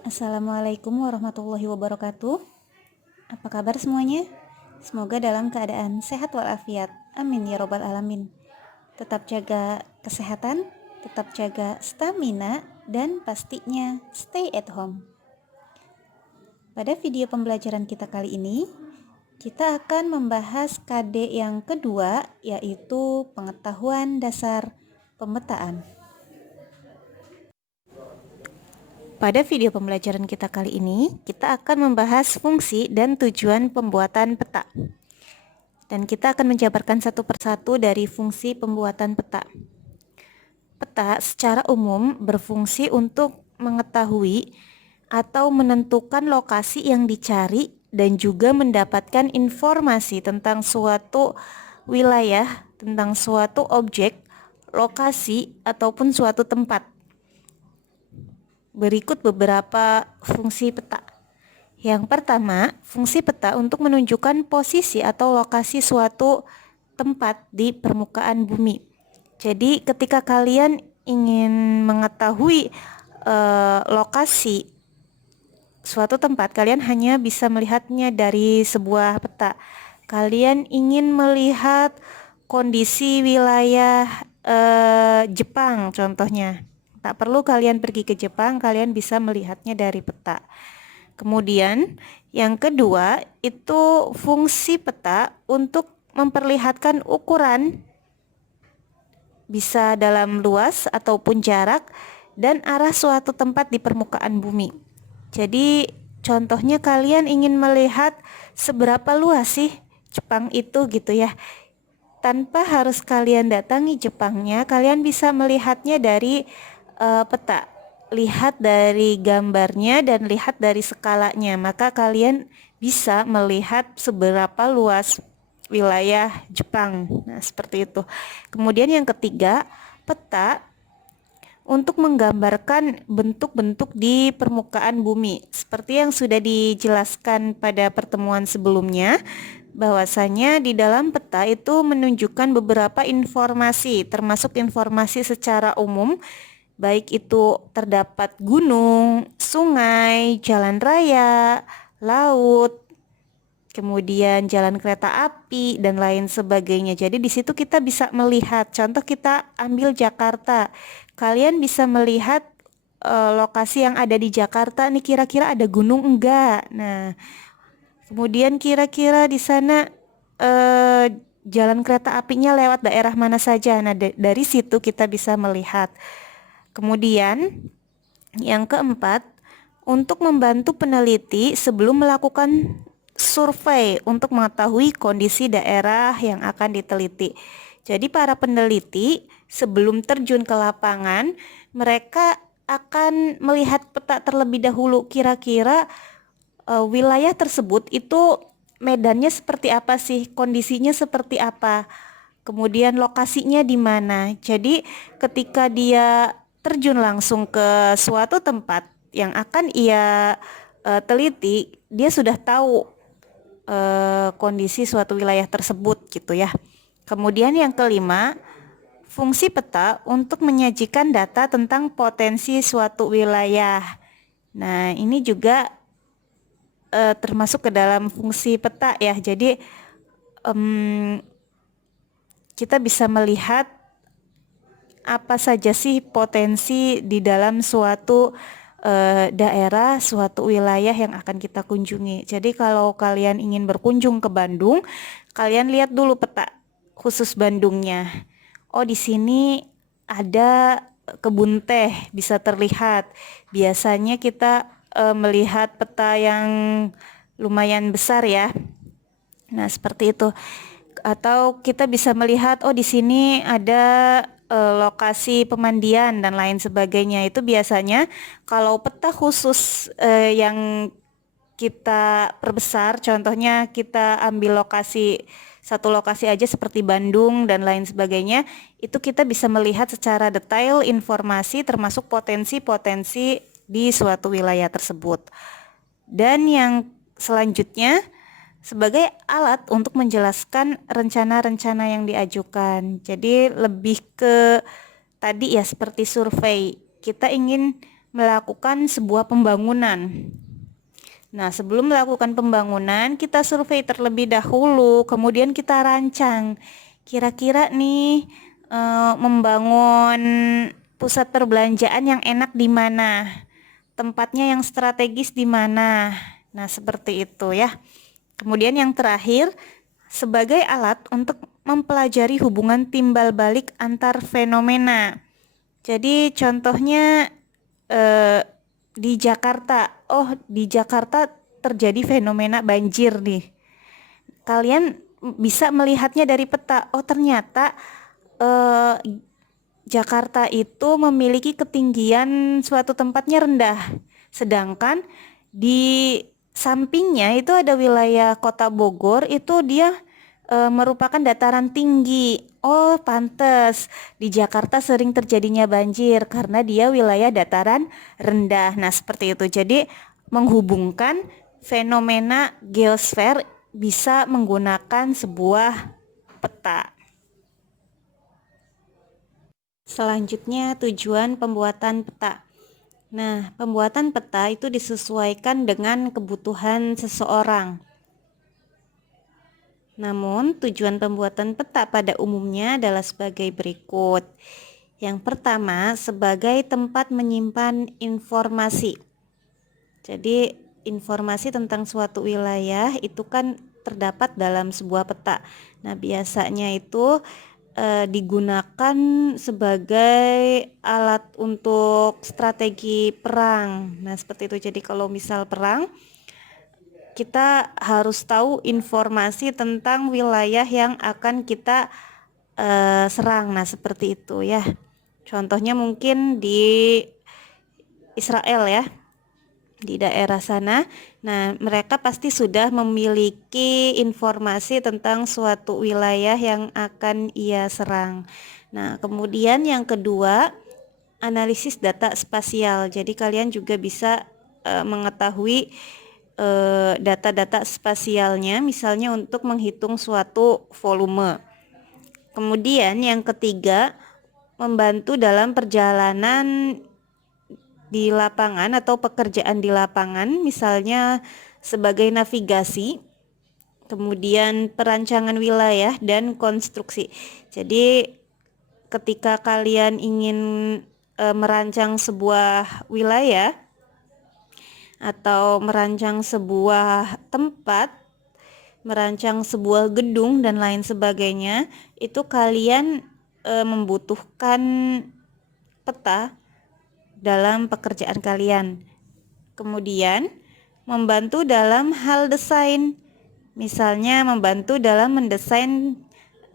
Assalamualaikum warahmatullahi wabarakatuh. Apa kabar semuanya? Semoga dalam keadaan sehat walafiat. Amin ya robbal alamin. Tetap jaga kesehatan, tetap jaga stamina, dan pastinya stay at home. Pada video pembelajaran kita kali ini, kita akan membahas KD yang kedua, yaitu pengetahuan dasar pemetaan. Pada video pembelajaran kita kali ini, kita akan membahas fungsi dan tujuan pembuatan peta. Dan kita akan menjabarkan satu persatu dari fungsi pembuatan peta. Peta secara umum berfungsi untuk mengetahui atau menentukan lokasi yang dicari dan juga mendapatkan informasi tentang suatu wilayah, tentang suatu objek, lokasi, ataupun suatu tempat. Berikut beberapa fungsi peta. Yang pertama, fungsi peta untuk menunjukkan posisi atau lokasi suatu tempat di permukaan bumi. Jadi ketika kalian ingin mengetahui lokasi suatu tempat, kalian hanya bisa melihatnya dari sebuah peta. Kalian ingin melihat kondisi wilayah Jepang contohnya. Tak perlu kalian pergi ke Jepang, kalian bisa melihatnya dari peta. Kemudian yang kedua itu fungsi peta untuk memperlihatkan ukuran, bisa dalam luas ataupun jarak, dan arah suatu tempat di permukaan bumi. Jadi contohnya kalian ingin melihat seberapa luas sih Jepang itu gitu ya. Tanpa harus kalian datangi Jepangnya, kalian bisa melihatnya dari peta. Lihat dari gambarnya dan lihat dari skalanya, maka kalian bisa melihat seberapa luas wilayah Jepang. Nah, seperti itu. Kemudian yang ketiga, peta untuk menggambarkan bentuk-bentuk di permukaan bumi. Seperti yang sudah dijelaskan pada pertemuan sebelumnya, bahwasanya di dalam peta itu menunjukkan beberapa informasi, termasuk informasi secara umum, baik itu terdapat gunung, sungai, jalan raya, laut, kemudian jalan kereta api dan lain sebagainya. Jadi di situ kita bisa melihat, contoh kita ambil Jakarta. Kalian bisa melihat lokasi yang ada di Jakarta nih, kira-kira ada gunung enggak. Nah, kemudian kira-kira di sana jalan kereta apinya lewat daerah mana saja. Nah, dari situ kita bisa melihat. Kemudian yang keempat, untuk membantu peneliti sebelum melakukan survei untuk mengetahui kondisi daerah yang akan diteliti. Jadi para peneliti sebelum terjun ke lapangan, mereka akan melihat peta terlebih dahulu, kira-kira wilayah tersebut itu medannya seperti apa sih, kondisinya seperti apa, kemudian lokasinya di mana. Jadi ketika dia terjun langsung ke suatu tempat yang akan ia teliti, dia sudah tahu kondisi suatu wilayah tersebut gitu ya. Kemudian yang kelima, fungsi peta untuk menyajikan data tentang potensi suatu wilayah. Nah, ini juga termasuk ke dalam fungsi peta ya. Jadi kita bisa melihat apa saja sih potensi di dalam suatu daerah, suatu wilayah yang akan kita kunjungi. Jadi kalau kalian ingin berkunjung ke Bandung, kalian lihat dulu peta khusus Bandungnya. Oh, di sini ada kebun teh, bisa terlihat. Biasanya kita melihat peta yang lumayan besar ya. Nah, seperti itu. Atau kita bisa melihat, oh di sini ada lokasi pemandian dan lain sebagainya. Itu biasanya kalau peta khusus yang kita perbesar, contohnya kita ambil satu lokasi aja seperti Bandung dan lain sebagainya, itu kita bisa melihat secara detail informasi termasuk potensi-potensi di suatu wilayah tersebut. Dan yang selanjutnya, sebagai alat untuk menjelaskan rencana-rencana yang diajukan. Jadi lebih ke tadi ya, seperti survei. Kita ingin melakukan sebuah pembangunan. Nah, sebelum melakukan pembangunan, kita survei terlebih dahulu, kemudian kita rancang. Kira-kira nih membangun pusat perbelanjaan yang enak di mana? Tempatnya yang strategis di mana? Nah, seperti itu ya. Kemudian yang terakhir, sebagai alat untuk mempelajari hubungan timbal balik antar fenomena. Jadi contohnya eh, di Jakarta, di Jakarta terjadi fenomena banjir nih. Kalian bisa melihatnya dari peta. Oh, ternyata eh, Jakarta itu memiliki ketinggian suatu tempatnya rendah, sedangkan di sampingnya itu ada wilayah Kota Bogor, itu dia merupakan dataran tinggi. Oh, pantes di Jakarta sering terjadinya banjir karena dia wilayah dataran rendah. Nah, seperti itu. Jadi menghubungkan fenomena geosfer bisa menggunakan sebuah peta. Selanjutnya, tujuan pembuatan peta. Nah, pembuatan peta itu disesuaikan dengan kebutuhan seseorang. Namun, tujuan pembuatan peta pada umumnya adalah sebagai berikut. Yang pertama, sebagai tempat menyimpan informasi. Jadi, informasi tentang suatu wilayah itu kan terdapat dalam sebuah peta. Nah, biasanya itu digunakan sebagai alat untuk strategi perang. Nah, seperti itu. Jadi kalau misal perang, kita harus tahu informasi tentang wilayah yang akan kita serang. Nah, seperti itu ya. Contohnya mungkin di Israel ya, di daerah sana. Nah, mereka pasti sudah memiliki informasi tentang suatu wilayah yang akan ia serang. Nah, kemudian yang kedua, analisis data spasial. Jadi kalian juga bisa mengetahui data-data spasialnya, misalnya untuk menghitung suatu volume. Kemudian yang ketiga, membantu dalam perjalanan di lapangan atau pekerjaan di lapangan, misalnya sebagai navigasi, kemudian perancangan wilayah dan konstruksi. Jadi ketika kalian ingin merancang sebuah wilayah atau merancang sebuah tempat, merancang sebuah gedung dan lain sebagainya, itu kalian membutuhkan peta dalam pekerjaan kalian. Kemudian membantu dalam hal desain, misalnya membantu dalam mendesain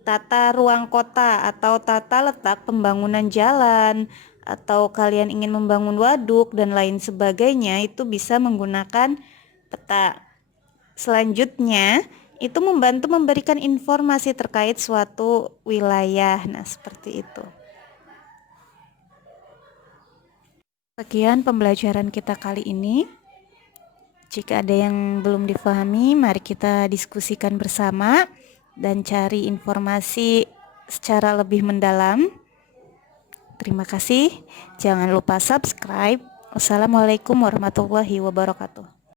tata ruang kota atau tata letak pembangunan jalan, atau kalian ingin membangun waduk dan lain sebagainya, itu bisa menggunakan peta. Selanjutnya itu membantu memberikan informasi terkait suatu wilayah. Nah, seperti itu. Sekian pembelajaran kita kali ini. Jika ada yang belum difahami, mari kita diskusikan bersama dan cari informasi secara lebih mendalam. Terima kasih. Jangan lupa subscribe. Wassalamualaikum warahmatullahi wabarakatuh.